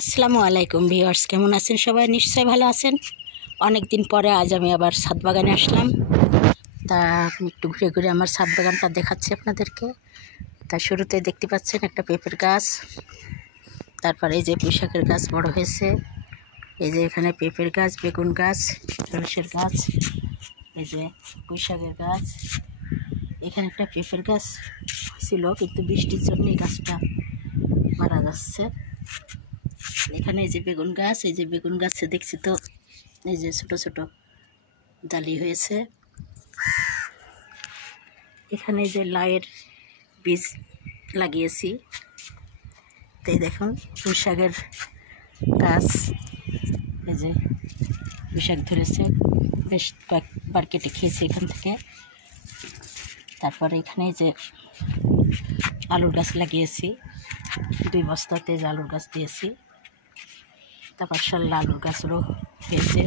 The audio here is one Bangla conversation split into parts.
আসসালামু আলাইকুম ভিউয়ার্স, কেমন আছেন সবাই? নিশ্চয়ই ভালো আছেন। অনেক দিন পরে আজ আমি আবার ছাদ বাগানে আসলাম। তা আমি একটু ঘুরে ঘুরে আমার ছাদ বাগানটা দেখাচ্ছি আপনাদেরকে। তা শুরুতে দেখতে পাচ্ছেন একটা পেঁপের গাছ, তারপরে এই যে পুঁইশাকের গাছ বড় হয়েছে, এই যে এখানে পেঁপের গাছ, বেগুন গাছ, ঢেঁড়সের গাছ, এই যে পুঁইশাকের গাছ। এখানে একটা পেঁপের গাছ ছিল কিন্তু বৃষ্টির জন্য এই গাছটা মারা যাচ্ছে। এখানে এই যে বেগুন গাছ, এই যে বেগুন গাছে দেখছি তো এই যে ছোট ছোট ডালি হয়েছে। এখানে যে লাউয়ের বীজ লাগিয়েছি, তাই দেখুন পুঁইশাকের গাছ, এই যে পুঁইশাক ধরেছে, বেশ কয়েকবার কেটে খেয়েছি এখান থেকে। তারপরে এখানে যে আলুর গাছ লাগিয়েছি, 2 বস্তাতে যে আলুর গাছ দিয়েছি। তারপর মাশাআল্লাহ আলুর গাছও হয়েছে।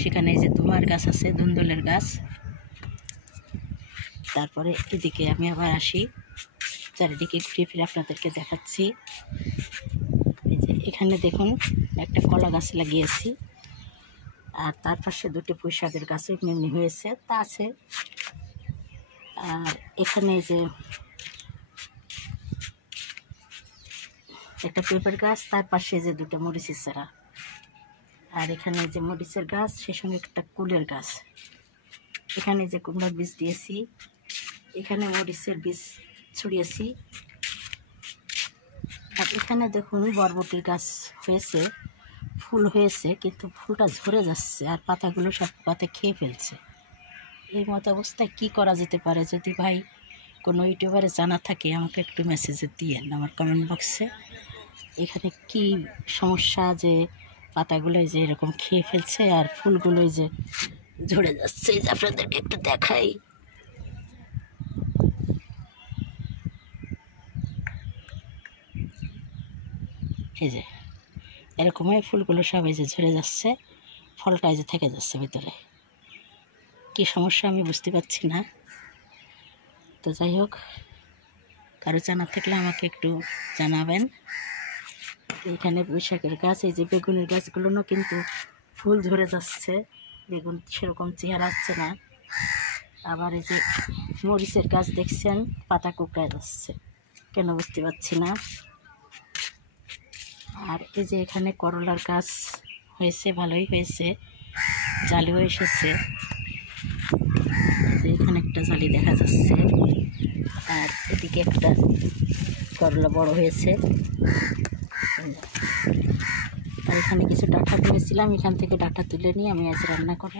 সেখানে এই যে ধুমার গাছ আছে, ধুন্দলের গাছ। তারপরে এদিকে আমি আবার আসি, চারিদিকে ঘুরে ফিরে আপনাদেরকে দেখাচ্ছি। এই যে এখানে দেখুন একটা কলা গাছ লাগিয়েছি, আর তার পাশে 2টি পুঁইশাকের গাছ এমনি হয়েছে তা আছে। আর এখানে যে একটা পেঁপের গাছ, তার পাশে যে 2টা মরিচের চারা, আর এখানে যে মরিচের গাছ, সে সঙ্গে একটা কুলের গাছ। এখানে যে কুমড়ার বীজ দিয়েছি, এখানে মরিচের বীজ ছড়িয়েছি। আর এখানে দেখুন বরবটির গাছ হয়েছে, ফুল হয়েছে কিন্তু ফুলটা ঝরে যাচ্ছে আর পাতাগুলো সব পাতে খেয়ে ফেলছে। এই মতো অবস্থায় কী করা যেতে পারে? যদি ভাই কোনো ইউটিউবারে জানা থাকে আমাকে একটু মেসেজে দিয়েন আমার কমেন্ট বক্সে। এখানে কি সমস্যা যে পাতাগুলোই যে এরকম খেয়ে ফেলছে আর ফুলগুলোই যে ঝরে যাচ্ছে? এই যে আপনাদেরকে একটু দেখাই, এই যে এরকমই ফুলগুলো সব এই যে ঝরে যাচ্ছে, ফলটা এই যে থেকে যাচ্ছে ভিতরে। কি সমস্যা আমি বুঝতে পারছি না। তো যাই হোক, কারো জানা থাকলে আমাকে একটু জানাবেন। এখানে পুঁইশাকের গাছ, এই যে বেগুনের গাছগুলোও কিন্তু ফুল ঝরে যাচ্ছে, বেগুন সেরকম চেহারা হচ্ছে না। আবার এই যে মরিচের গাছ দেখছেন পাতা কুকড়ায় যাচ্ছে, কেন বুঝতে পারছি না। আর এই যে এখানে করলার গাছ হয়েছে, ভালোই হয়েছে, জালিও এসেছে। এখানে একটা জালি দেখা যাচ্ছে, আর এদিকে একটা করলা বড় হয়েছে। আর এখানে কিছু ডাঁটা তুলেছিলাম, এখান থেকে ডাঁটা তুলে নিয়ে আমি আজ রান্না করব।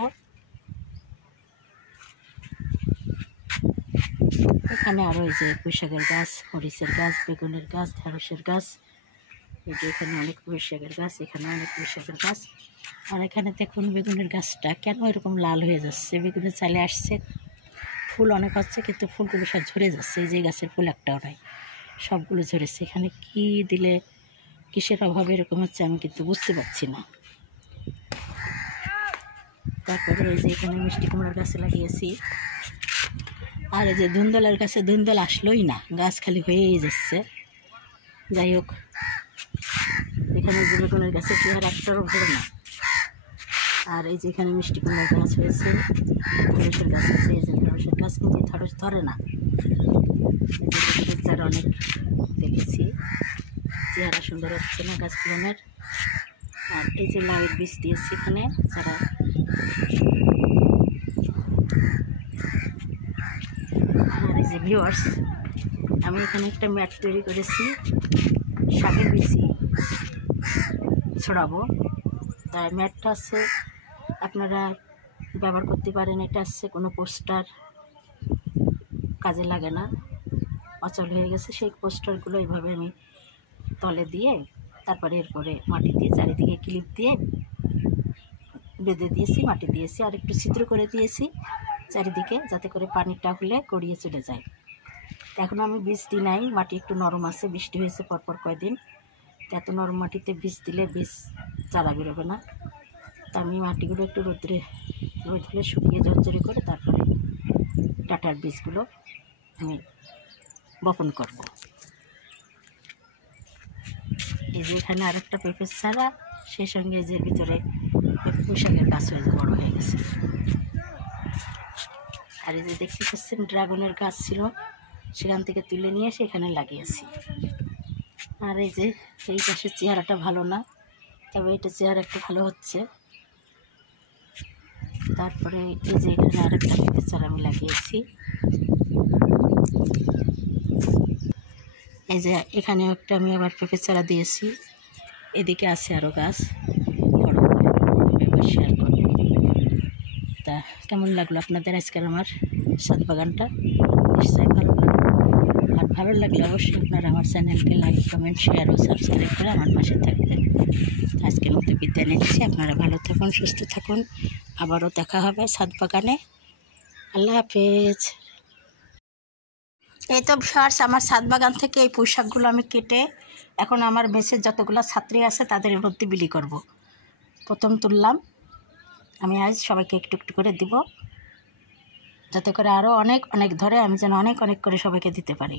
এখানে আরও এই যে পুঁইশাকের গাছ, মরিচের গাছ, বেগুনের গাছ, ঢেঁড়সের গাছ, এই যে এখানে অনেক পুঁইশাকের গাছ, এখানে অনেক পুঁইশাকের গাছ। আর এখানে দেখুন বেগুনের গাছটা কেন এরকম লাল হয়ে যাচ্ছে, বেগুনের চালে আসছে, ফুল অনেক হচ্ছে কিন্তু ফুলগুলো সব ঝরে যাচ্ছে। এই যে গাছের ফুল একটাও নাই, সবগুলো ঝরেছে। এখানে কি দিলে কিসের অভাবে এরকম হচ্ছে আমি কিন্তু বুঝতে পারছি না। তারপরে এই যে এখানে মিষ্টি কুমড়ার গাছে লাগিয়েছি, আর এই যে ধুন্দলের গাছে ধুন্দল আসলোই না, গাছ খালি হয়েই যাচ্ছে। যাই হোক, এখানে যে বেগুনের গাছের চেহারা একটারও ভরে না। আর এই যে এখানে মিষ্টি কুমড়ার গাছ হয়েছে, ঢেঁড়সের গাছ আছে, এই যে ঢেঁড়সের গাছ কিন্তু ঢেঁড়স ধরে না। চারা অনেক দেখেছি, চেহারা সুন্দর হচ্ছে না গাছগুলোর। আর এই যে লাউয়ের বীজ দিয়েছি এখানে চারা। আর এই যে ভিউয়ার্স, আমি এখানে একটা ম্যাট তৈরি করেছি, শাকের বীজই ছড়াবো। তাই ম্যাটটা আছে, আপনারা ব্যবহার করতে পারেন। এটা আছে কোনো পোস্টার কাজে লাগে না, অচল হয়ে গেছে। সেই পোস্টারগুলো এইভাবে আমি তলে দিয়ে তারপরে এরপরে মাটি দিয়ে চারিদিকে ক্লিপ দিয়ে বেঁধে দিয়েছি, মাটি দিয়েছি, আর একটু ছিদ্র করে দিয়েছি চারিদিকে, যাতে করে পানিটা হলে গড়িয়ে চলে যায়। এখন আমি বীজ দিই নাই, মাটি একটু নরম আছে, বৃষ্টি হয়েছে পরপর কয়েকদিন, এত নরম মাটিতে বীজ দিলে বীজ চারা বেরোবে না। তা আমি মাটিগুলো একটু রোদ হলে শুকিয়ে ঝরঝরি করে তারপরে ডাঁটার বীজগুলো আমি বপন করব। এই যে এখানে আরেকটা পেঁপের চারা, সেই সঙ্গে যে ভিতরে পোশাকের গাছ হয়ে যে বড় হয়ে গেছে। আর এই যে দেখতে পাচ্ছেন ড্রাগনের গাছ ছিল, সেখান থেকে তুলে নিয়ে এসে এখানে লাগিয়েছি। আর এই যে এই পাশের চেহারাটা ভালো না, তবে এটা চেহারা একটু ভালো হচ্ছে। তারপরে এই যে এখানে আরেকটা পেঁপের চারা আমি লাগিয়েছি। এই যে এখানে একটা আমি আবার পেঁপের চারা দিয়েছি। এদিকে আছে আরও গাছ, বড় পেঁপে শেয়ার করব। তা কেমন লাগলো আপনাদের আজকের আমার ছাদ বাগানটা? নিশ্চয়ই ভালো লাগলো। আর ভালো লাগলে অবশ্যই আপনারা আমার চ্যানেলকে লাইক, কমেন্ট, শেয়ার ও সাবস্ক্রাইব করে আমার পাশে থাকবেন। আজকের মতো বিদায় নিচ্ছি। আপনারা ভালো থাকুন, সুস্থ থাকুন। আবারও দেখা হবে ছাদ বাগানে। আল্লাহ হাফেজ। এই তো ভিউয়ার্স, আমার ছাদ বাগান থেকে এই পুঁইশাকগুলো আমি কেটে এখন আমার মেসের যতগুলো ছাত্রী আছে তাদের মধ্যে বিলি করব। প্রথম তুললাম আমি, আজ সবাইকে একটু একটু করে দিব, যাতে করে আরও অনেক অনেক ধরে, আমি যেন অনেক অনেক করে সবাইকে দিতে পারি।